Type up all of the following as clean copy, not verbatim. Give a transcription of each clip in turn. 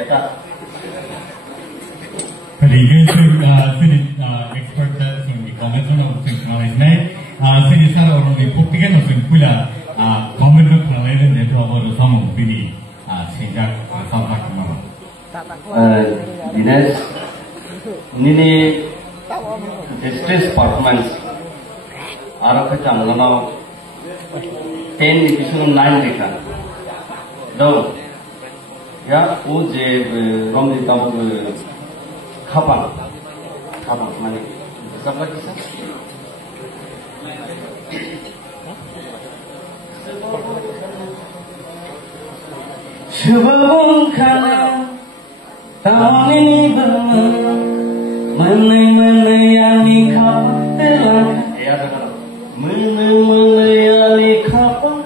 kita. Kemudian sini expert sini comment orang sini knowledge nih, sini sana orang di buktikan orang pula comment itu knowledge itu apa itu sama pilih sejak sama kemana. Dinas ini distress performance arah kecamatan 10 division 9 dekan. Dong, ya, uje romdi kamu kapan mana? Siapa kisah? Sebelum kala tahun ini menayani kapan telah ya benar menayani kapan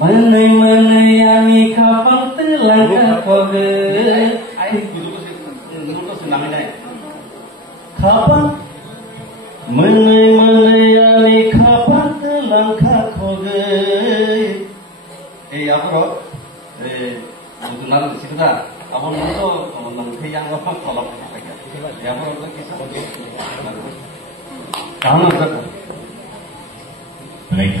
menayani kapan telah kau ayo dulu senang ini kapan menayani kapan telah kau apa Nalar situ dah. Abang itu nanti yang apa kalau yang apa lagi kisah. Kamu apa? Baik,